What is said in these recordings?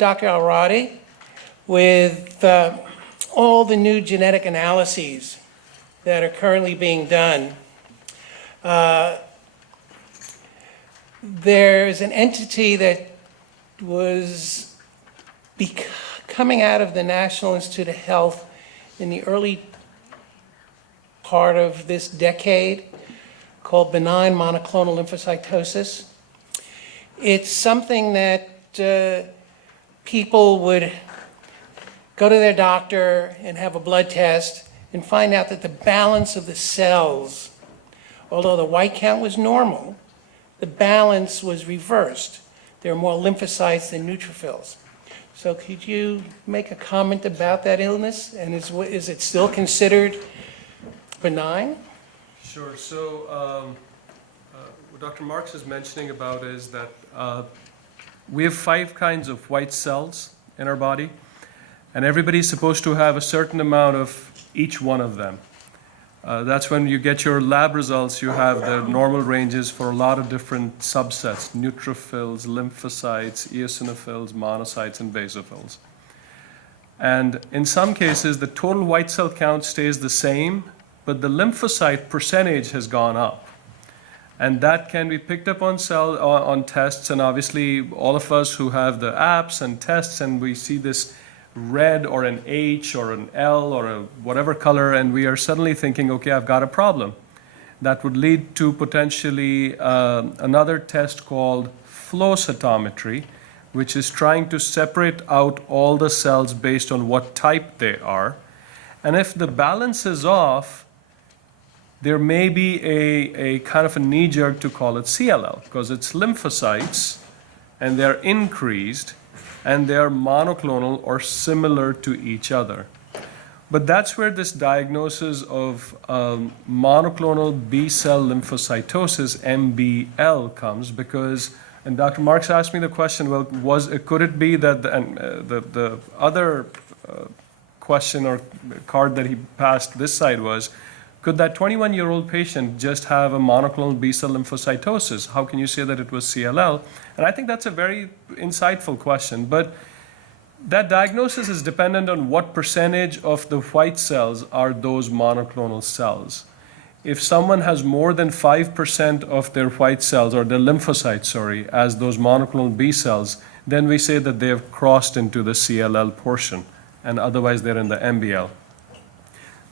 Dr. Alradi with all the new genetic analyses that are currently being done. There's an entity that was coming out of the National Institute of Health in the early part of this decade called benign monoclonal lymphocytosis. It's something that people would go to their doctor and have a blood test and find out that the balance of the cells, although the white count was normal, the balance was reversed. There are more lymphocytes than neutrophils. So could you make a comment about that illness? And is it still considered benign? Sure. So what Dr. Marks is mentioning about is that we have 5 kinds of white cells in our body, and everybody's supposed to have a certain amount of each one of them. That's when you get your lab results, you have the normal ranges for a lot of different subsets: neutrophils, lymphocytes, eosinophils, monocytes, and basophils. And in some cases, the total white cell count stays the same, but the lymphocyte percentage has gone up. And that can be picked up on tests, and obviously all of us who have the apps and tests, and we see this red or an H or an L or a whatever color, and we are suddenly thinking, okay, I've got a problem. That would lead to potentially another test called flow cytometry, which is trying to separate out all the cells based on what type they are. And if the balance is off, there may be a kind of a knee-jerk to call it CLL, because it's lymphocytes and they're increased and they are monoclonal or similar to each other. But that's where this diagnosis of monoclonal B-cell lymphocytosis, MBL, comes, because, and Dr. Marks asked me the question, well, could it be that, the other question or card that he passed this side was, could that 21-year-old patient just have a monoclonal B-cell lymphocytosis? How can you say that it was CLL? And I think that's a very insightful question. But that diagnosis is dependent on what percentage of the white cells are those monoclonal cells. If someone has more than 5% of their white cells, or their lymphocytes, sorry, as those monoclonal B cells, then we say that they have crossed into the CLL portion, and otherwise they're in the MBL.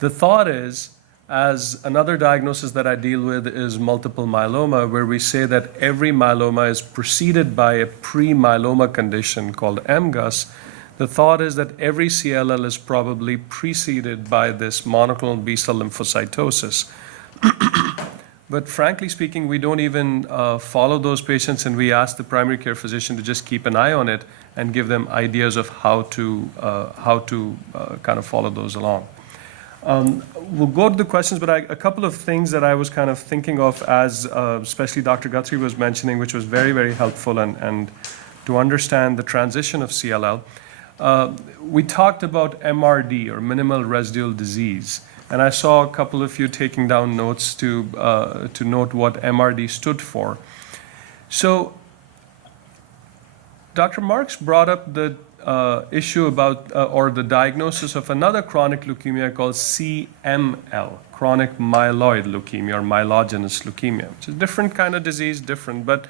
The thought is, as another diagnosis that I deal with is multiple myeloma, where we say that every myeloma is preceded by a pre-myeloma condition called MGUS. The thought is that every CLL is probably preceded by this monoclonal B-cell lymphocytosis. But frankly speaking, we don't even follow those patients, and we ask the primary care physician to just keep an eye on it and give them ideas of how to kind of follow those along. We'll go to the questions, but a couple of things that I was kind of thinking of as especially Dr. Guthrie was mentioning, which was very, very helpful and to understand the transition of CLL. We talked about MRD, or minimal residual disease, and I saw a couple of you taking down notes to note what MRD stood for. So Dr. Marks brought up the issue about, or the diagnosis of another chronic leukemia called CML, chronic myeloid leukemia or myelogenous leukemia, which is a different kind of disease, but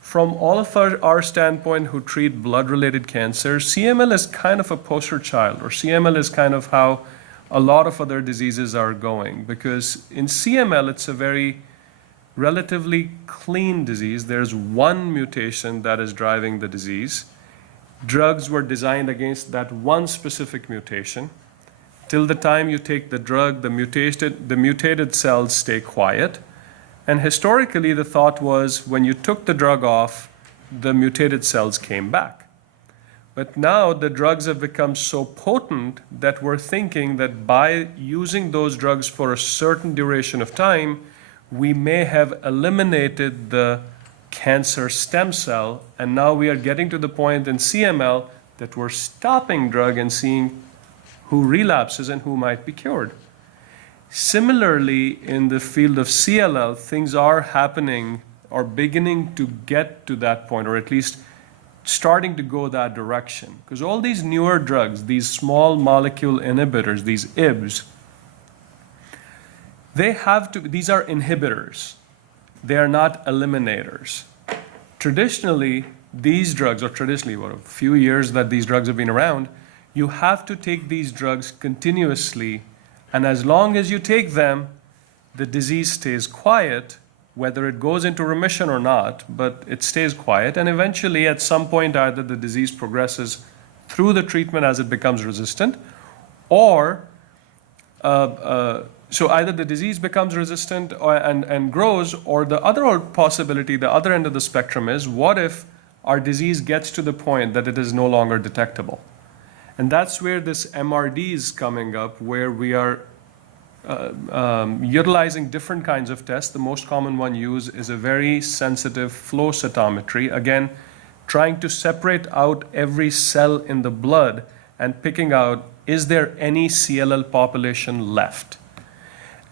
from all of our standpoint who treat blood-related cancer, CML is kind of a poster child, or CML is kind of how a lot of other diseases are going, because in CML it's a very relatively clean disease. There's one mutation that is driving the disease. Drugs were designed against that one specific mutation. Till the time you take the drug, the mutated cells stay quiet. And historically, the thought was when you took the drug off, the mutated cells came back. But now the drugs have become so potent that we're thinking that by using those drugs for a certain duration of time, we may have eliminated the cancer stem cell, and now we are getting to the point in CML that we're stopping drug and seeing who relapses and who might be cured. Similarly, in the field of CLL, things are happening or beginning to get to that point, or at least starting to go that direction. Because all these newer drugs, these small molecule inhibitors, these IBs, these are inhibitors. They are not eliminators. Traditionally, these drugs, or traditionally, what, a few years that these drugs have been around, you have to take these drugs continuously, and as long as you take them, the disease stays quiet, whether it goes into remission or not, but it stays quiet, and eventually at some point either the disease progresses through the treatment as it becomes resistant, or so either the disease becomes resistant and grows, or the other possibility, the other end of the spectrum is, what if our disease gets to the point that it is no longer detectable? And that's where this MRD is coming up, where we are utilizing different kinds of tests. The most common one used is a very sensitive flow cytometry, again, trying to separate out every cell in the blood and picking out, is there any CLL population left?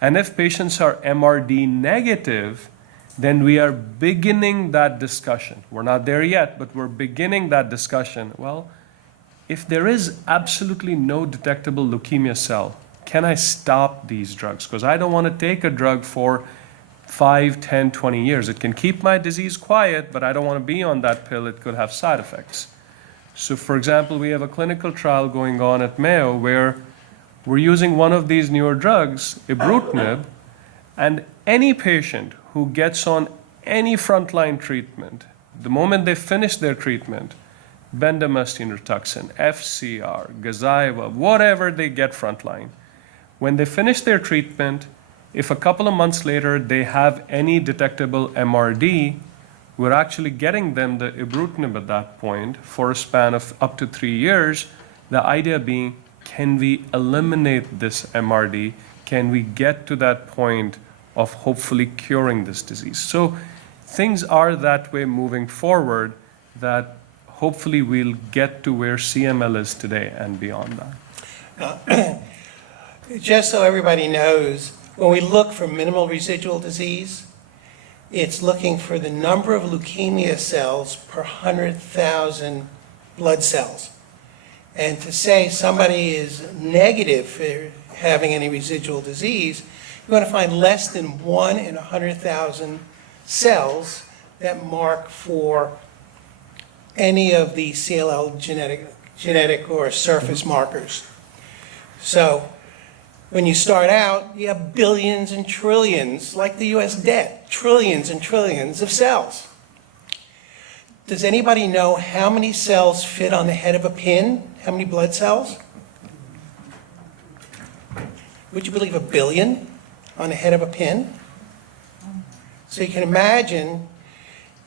And if patients are MRD negative, then we are beginning that discussion. We're not there yet, but we're beginning that discussion. Well, if there is absolutely no detectable leukemia cell, can I stop these drugs? Because I don't want to take a drug for 5, 10, 20 years. It can keep my disease quiet, but I don't want to be on that pill. It could have side effects. So for example, we have a clinical trial going on at Mayo where we're using one of these newer drugs, ibrutinib, and any patient who gets on any frontline treatment, the moment they finish their treatment, bendamustine rituxan, FCR, Gazyva, whatever they get frontline, when they finish their treatment, if a couple of months later they have any detectable MRD, we're actually getting them the ibrutinib at that point for a span of up to 3 years. The idea being, can we eliminate this MRD? Can we get to that point of hopefully curing this disease? So things are that way moving forward, that hopefully we'll get to where CML is today and beyond that. Just so everybody knows, when we look for minimal residual disease, it's looking for the number of leukemia cells per 100,000 blood cells. And to say somebody is negative for having any residual disease, you want to find less than 1 in 100,000 cells that mark for any of the CLL genetic or surface markers. So when you start out, you have billions and trillions, like the US debt, trillions and trillions of cells. Does anybody know how many cells fit on the head of a pin? How many blood cells? Would you believe 1 billion on the head of a pin? So you can imagine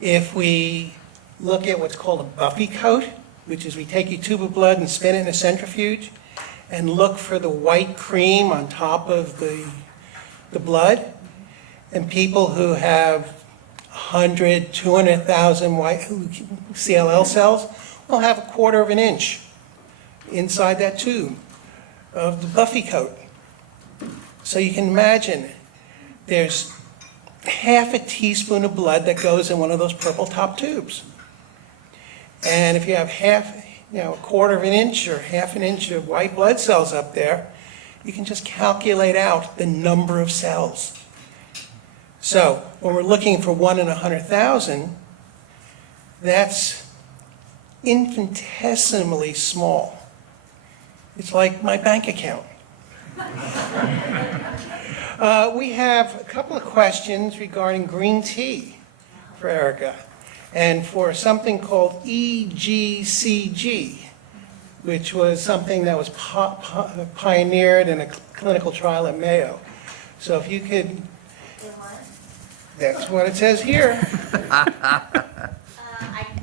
if we look at what's called a Buffy coat, which is we take a tube of blood and spin it in a centrifuge and look for the white cream on top of the blood. And people who have 100, 200,000 white CLL cells will have 1/4 of an inch inside that tube of the Buffy coat. So you can imagine there's half a teaspoon of blood that goes in one of those purple top tubes. And if you have a 1/4 of an inch or half an inch of white blood cells up there, you can just calculate out the number of cells. So when we're looking for 1 in 100,000, that's infinitesimally small. It's like my bank account. We have a couple of questions regarding green tea for Erica, and for something called EGCG, which was something that was pioneered in a clinical trial at Mayo. So if you could, that's what it says here.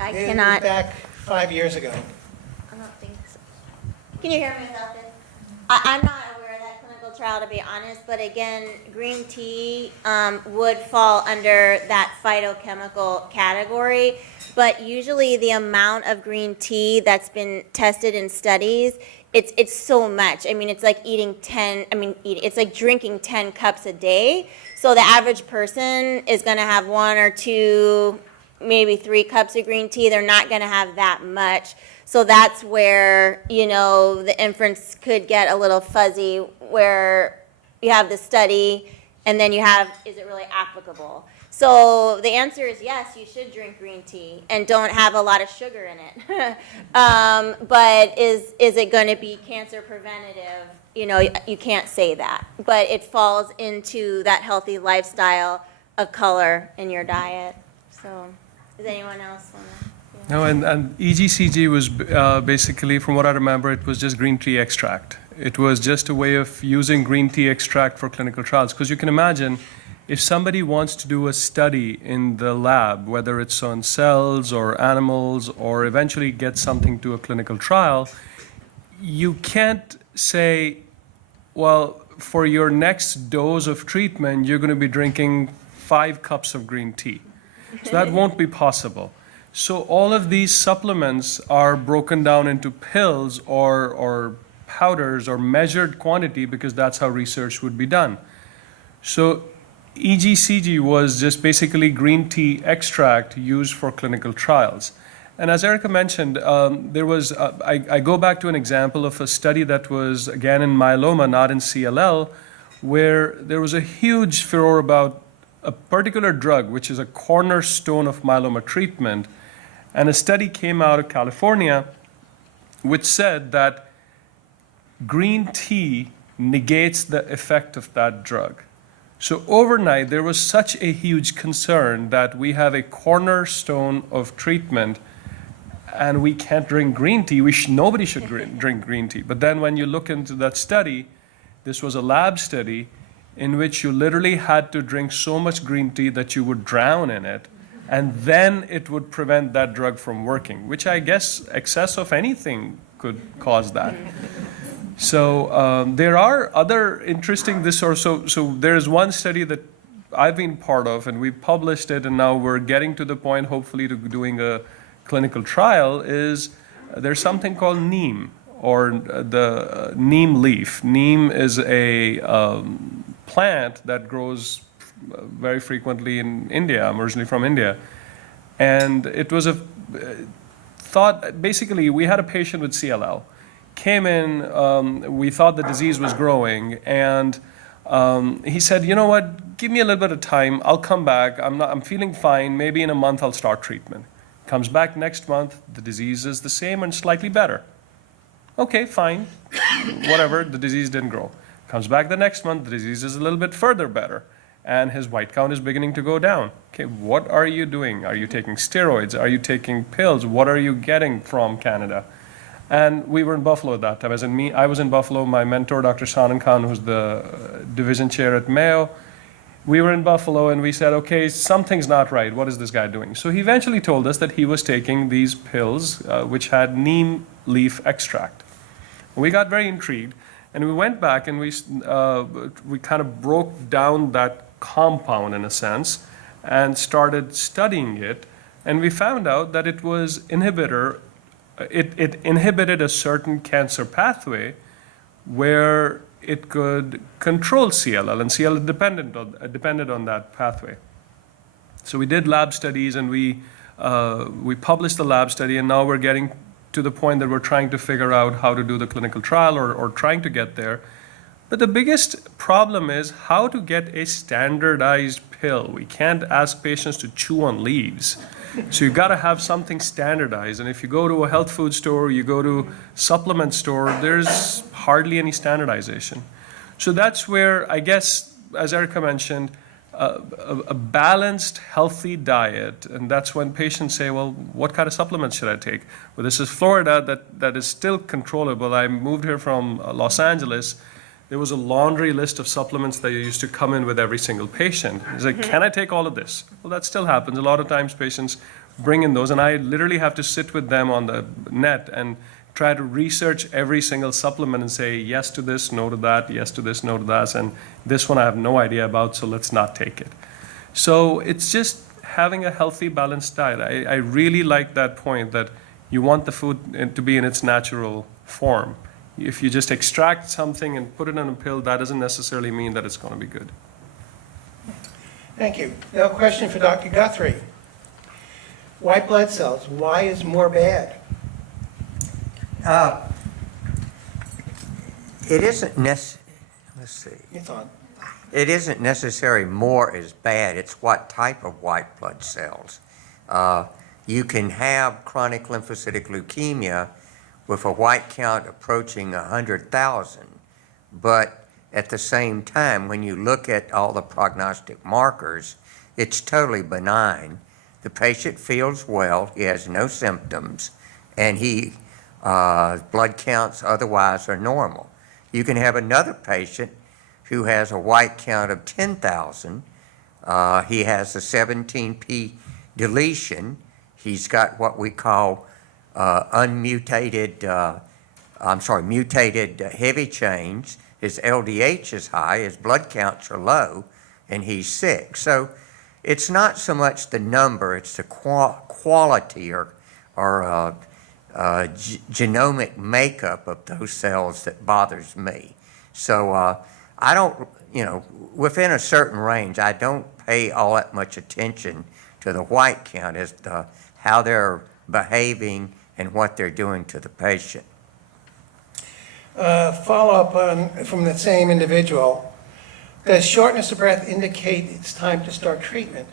I It was cannot. back 5 years ago. I don't think so. Can you hear me without this? I'm not aware of that clinical trial, to be honest, but again, green tea would fall under that phytochemical category. But usually the amount of green tea that's been tested in studies, it's so much. I mean, it's like it's like drinking 10 cups a day. So the average person is going to have 1 or 2 maybe 3 cups of green tea, they're not going to have that much. So that's where, you know, the inference could get a little fuzzy, where you have the study and then you have, is it really applicable? So the answer is yes, you should drink green tea and don't have a lot of sugar in it. But is it going to be cancer preventative? You know, you can't say that. But it falls into that healthy lifestyle of color in your diet. So does anyone else want to? No, and EGCG was basically, from what I remember, it was just green tea extract. It was just a way of using green tea extract for clinical trials. Because you can imagine, if somebody wants to do a study in the lab, whether it's on cells or animals, or eventually get something to a clinical trial, you can't say, well, for your next dose of treatment, you're going to be drinking 5 cups of green tea. So that won't be possible. So all of these supplements are broken down into pills or powders or measured quantity, because that's how research would be done. So EGCG was just basically green tea extract used for clinical trials. And as Erica mentioned, there was, I go back to an example of a study that was, again, in myeloma, not in CLL, where there was a huge furor about a particular drug, which is a cornerstone of myeloma treatment. And a study came out of California which said that green tea negates the effect of that drug. So overnight, there was such a huge concern that we have a cornerstone of treatment and we can't drink green tea. Nobody should drink green tea. But then when you look into that study, this was a lab study in which you literally had to drink so much green tea that you would drown in it, and then it would prevent that drug from working, which I guess excess of anything could cause that. So there are other interesting, so there's one study that I've been part of, and we've published it, and now we're getting to the point, hopefully, to doing a clinical trial, is there's something called neem, or the neem leaf. Neem is a plant that grows very frequently in India. I'm originally from India. And it was a thought, basically, we had a patient with CLL. Came in, we thought the disease was growing, and he said, you know what, give me a little bit of time, I'll come back, I'm feeling fine, maybe in a month I'll start treatment. Comes back next month, the disease is the same and slightly better. Okay, fine, whatever, the disease didn't grow. Comes back the next month, the disease is a little bit further better, and his white count is beginning to go down. Okay, what are you doing? Are you taking steroids? Are you taking pills? What are you getting from Canada? And we were in Buffalo at that time. I was in Buffalo, my mentor, Dr. Sanan Khan, who's the division chair at Mayo. We were in Buffalo and we said, okay, something's not right. What is this guy doing? So he eventually told us that he was taking these pills, which had neem leaf extract. We got very intrigued, and we went back and we kind of broke down that compound, in a sense, and started studying it. And we found out that it was it inhibited a certain cancer pathway where it could control CLL, and CLL depended on that pathway. So we did lab studies, and we published the lab study, and now we're getting to the point that we're trying to figure out how to do the clinical trial, or trying to get there. But the biggest problem is how to get a standardized pill. We can't ask patients to chew on leaves. So you've got to have something standardized. And if you go to a health food store, you go to supplement store, there's hardly any standardization. So that's where, I guess, as Erica mentioned, a balanced, healthy diet. And that's when patients say, well, what kind of supplements should I take? Well, this is Florida, that is still controllable. I moved here from Los Angeles. There was a laundry list of supplements that used to come in with every single patient. It's like, can I take all of this? Well, that still happens. A lot of times patients bring in those, and I literally have to sit with them on the net and try to research every single supplement and say yes to this, no to that, yes to this, no to that, and this one I have no idea about, so let's not take it. So it's just having a healthy, balanced diet. I really like that point that you want the food to be in its natural form. If you just extract something and put it in a pill, that doesn't necessarily mean that it's going to be good. Thank you. Now a question for Dr. Guthrie. white blood cells, why is more bad? It isn't let's see. It's on. It isn't necessarily more is bad, it's what type of white blood cells. You can have chronic lymphocytic leukemia with a white count approaching 100,000, but at the same time, when you look at all the prognostic markers, it's totally benign. The patient feels well, he has no symptoms, and blood counts otherwise are normal. You can have another patient who has a white count of 10,000. He has a 17p deletion. He's got what we call mutated heavy chains. His LDH is high, his blood counts are low, and he's sick. So it's not so much the number, it's the quality or genomic makeup of those cells that bothers me. So I don't, within a certain range, I don't pay all that much attention to the white count as to how they're behaving and what they're doing to the patient. Follow-up from the same individual. Does shortness of breath indicate it's time to start treatment?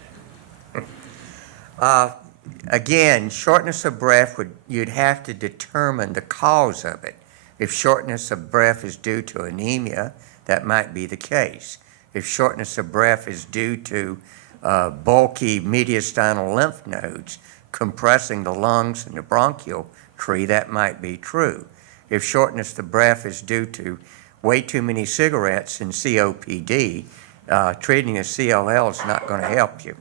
Again, shortness of breath, you'd have to determine the cause of it. If shortness of breath is due to anemia, that might be the case. If shortness of breath is due to bulky mediastinal lymph nodes compressing the lungs and the bronchial tree, that might be true. If shortness of breath is due to way too many cigarettes and COPD, treating a CLL is not going to help you.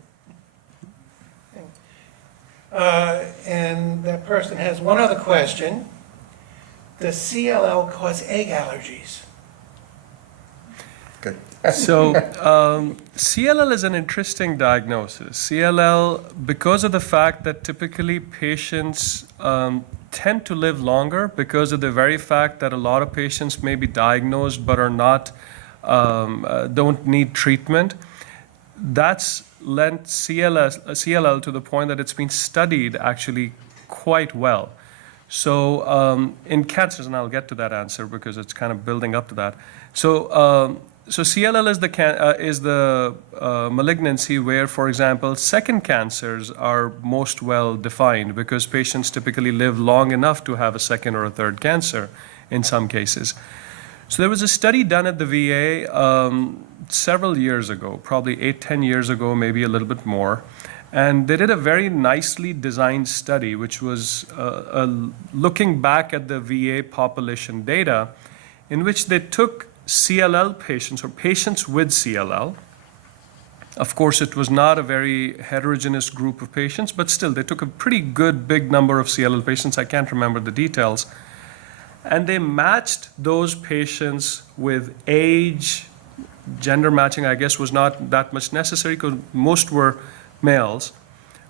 And that person has one other question. Does CLL cause egg allergies? Good. So CLL is an interesting diagnosis. CLL, because of the fact that typically patients tend to live longer because of the very fact that a lot of patients may be diagnosed but are not, don't need treatment, that's lent CLL to the point that it's been studied actually quite well. So in cancers, and I'll get to that answer because it's kind of building up to that. So CLL is the malignancy where, for example, second cancers are most well defined because patients typically live long enough to have a second or a third cancer in some cases. So there was a study done at the VA several years ago, probably 8-10 years ago, maybe a little bit more. And they did a very nicely designed study, which was looking back at the VA population data, in which they took CLL patients or patients with CLL. Of course, it was not a very heterogeneous group of patients, but still, they took a pretty good big number of CLL patients. I can't remember the details. And they matched those patients with age. Gender matching, I guess, was not that much necessary because most were males.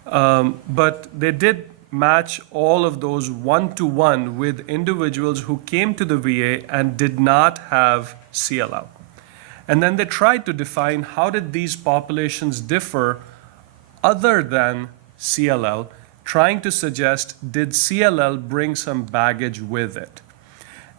But they did match all of those one-to-one with individuals who came to the VA and did not have CLL. And then they tried to define how did these populations differ other than CLL, trying to suggest did CLL bring some baggage with it.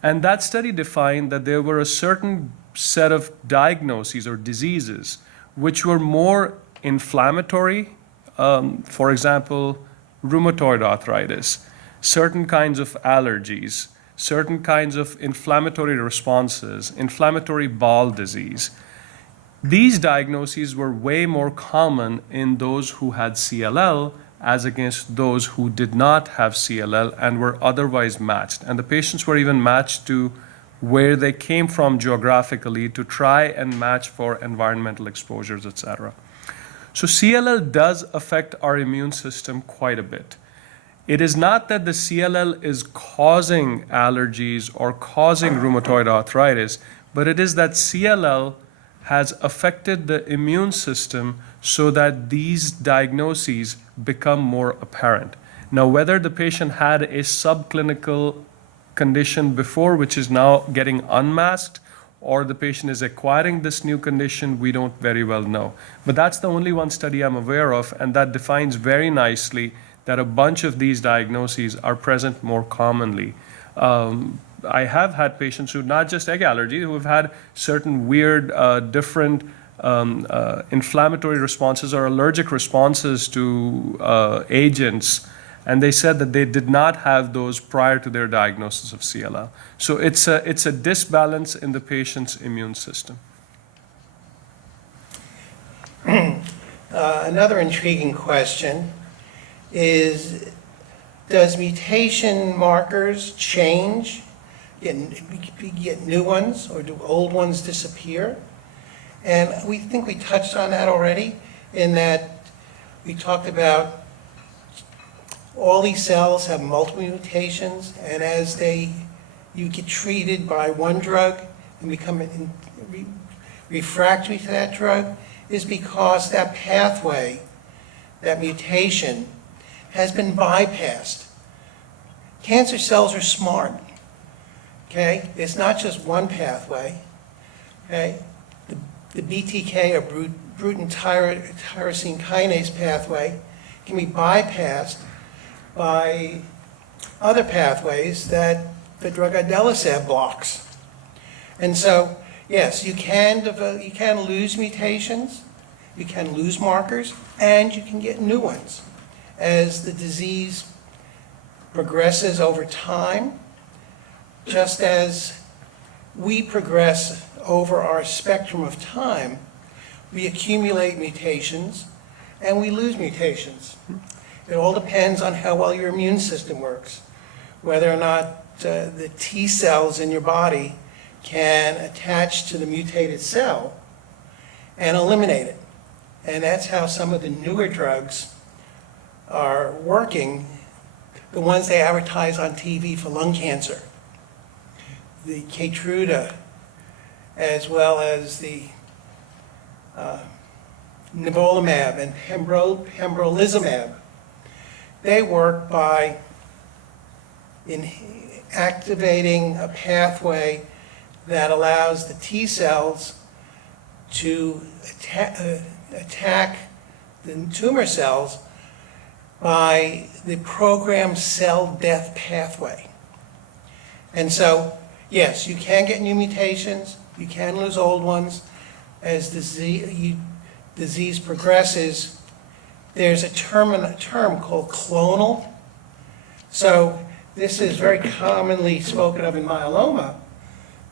And that study defined that there were a certain set of diagnoses or diseases which were more inflammatory, for example, rheumatoid arthritis, certain kinds of allergies, certain kinds of inflammatory responses, inflammatory bowel disease. These diagnoses were way more common in those who had CLL as against those who did not have CLL and were otherwise matched. And the patients were even matched to where they came from geographically to try and match for environmental exposures, etc. So CLL does affect our immune system quite a bit. It is not that the CLL is causing allergies or causing rheumatoid arthritis, but it is that CLL has affected the immune system so that these diagnoses become more apparent. Now, whether the patient had a subclinical condition before, which is now getting unmasked, or the patient is acquiring this new condition, we don't very well know. But that's the only one study I'm aware of, and that defines very nicely that a bunch of these diagnoses are present more commonly. I have had patients who, not just egg allergy, who have had certain weird, different inflammatory responses or allergic responses to agents, and they said that they did not have those prior to their diagnosis of CLL. So it's a disbalance in the patient's immune system. Another intriguing question is, does mutation markers change? Get new ones, or do old ones disappear? And we think we touched on that already, in that we talked about all these cells have multiple mutations, and as you get treated by one drug and become refractory to that drug, is because that pathway, that mutation, has been bypassed. Cancer cells are smart, okay? It's not just one pathway, okay? The BTK, or Bruton tyrosine kinase pathway, can be bypassed by other pathways that the drug idelalisib blocks. And so, yes, you can lose mutations, you can lose markers, and you can get new ones. As the disease progresses over time, just as we progress over our spectrum of time, we accumulate mutations and we lose mutations. It all depends on how well your immune system works, whether or not the T cells in your body can attach to the mutated cell and eliminate it. And that's how some of the newer drugs are working, the ones they advertise on TV for lung cancer. The Keytruda, as well as the nivolumab and pembrolizumab, they work by activating a pathway that allows the T cells to attack the tumor cells by the programmed cell death pathway. And so, yes, you can get new mutations, you can lose old ones. As disease progresses, there's a term called clonal. So this is very commonly spoken of in myeloma,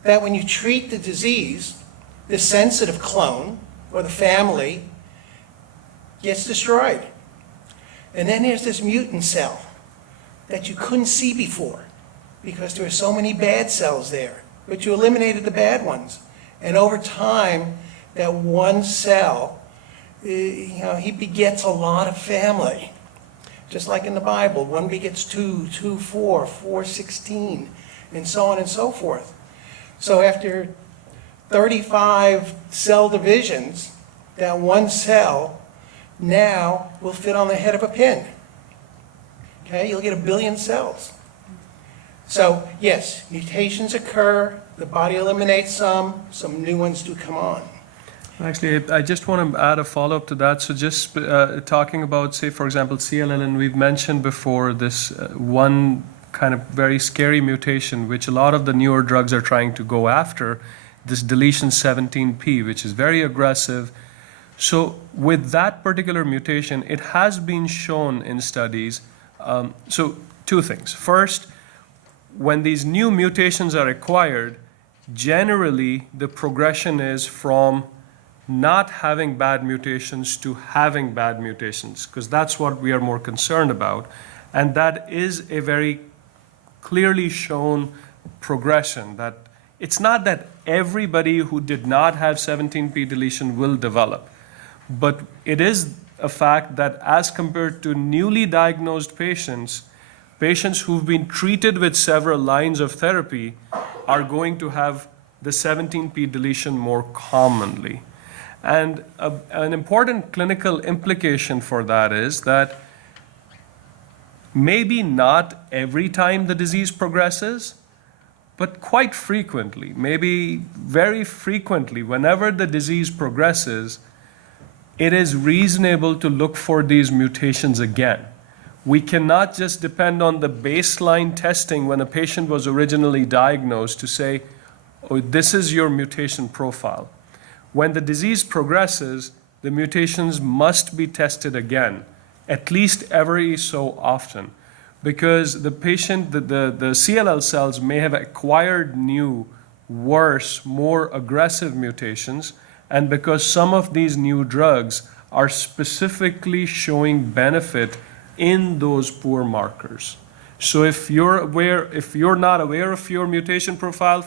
that when you treat the disease, the sensitive clone, or the family, gets destroyed. And then there's this mutant cell that you couldn't see before because there were so many bad cells there, but you eliminated the bad ones. And over time, that one cell, he begets a lot of family. Just like in the Bible, one begets 2, 2, 4, 4, 16, and so on and so forth. So after 35 cell divisions, that one cell now will fit on the head of a pin. Okay, you'll get 1 billion cells. So yes, mutations occur, the body eliminates some new ones do come on. Actually, I just want to add a follow-up to that. So just talking about, say, for example, CLL, and we've mentioned before this one kind of very scary mutation, which a lot of the newer drugs are trying to go after, this deletion 17p, which is very aggressive. So with that particular mutation, it has been shown in studies, so two things. First, when these new mutations are acquired, generally the progression is from not having bad mutations to having bad mutations, because that's what we are more concerned about. And that is a very clearly shown progression, that it's not that everybody who did not have 17p deletion will develop, but it is a fact that as compared to newly diagnosed patients, patients who've been treated with several lines of therapy are going to have the 17p deletion more commonly. And an important clinical implication for that is that maybe not every time the disease progresses, but quite frequently, maybe very frequently, whenever the disease progresses, it is reasonable to look for these mutations again, We cannot just depend on the baseline testing when a patient was originally diagnosed to say, oh, this is your mutation profile. When the disease progresses, the mutations must be tested again, at least every so often, because the patient, the CLL cells may have acquired new, worse, more aggressive mutations, and because some of these new drugs are specifically showing benefit in those poor markers. So if you're not aware of your mutation profile,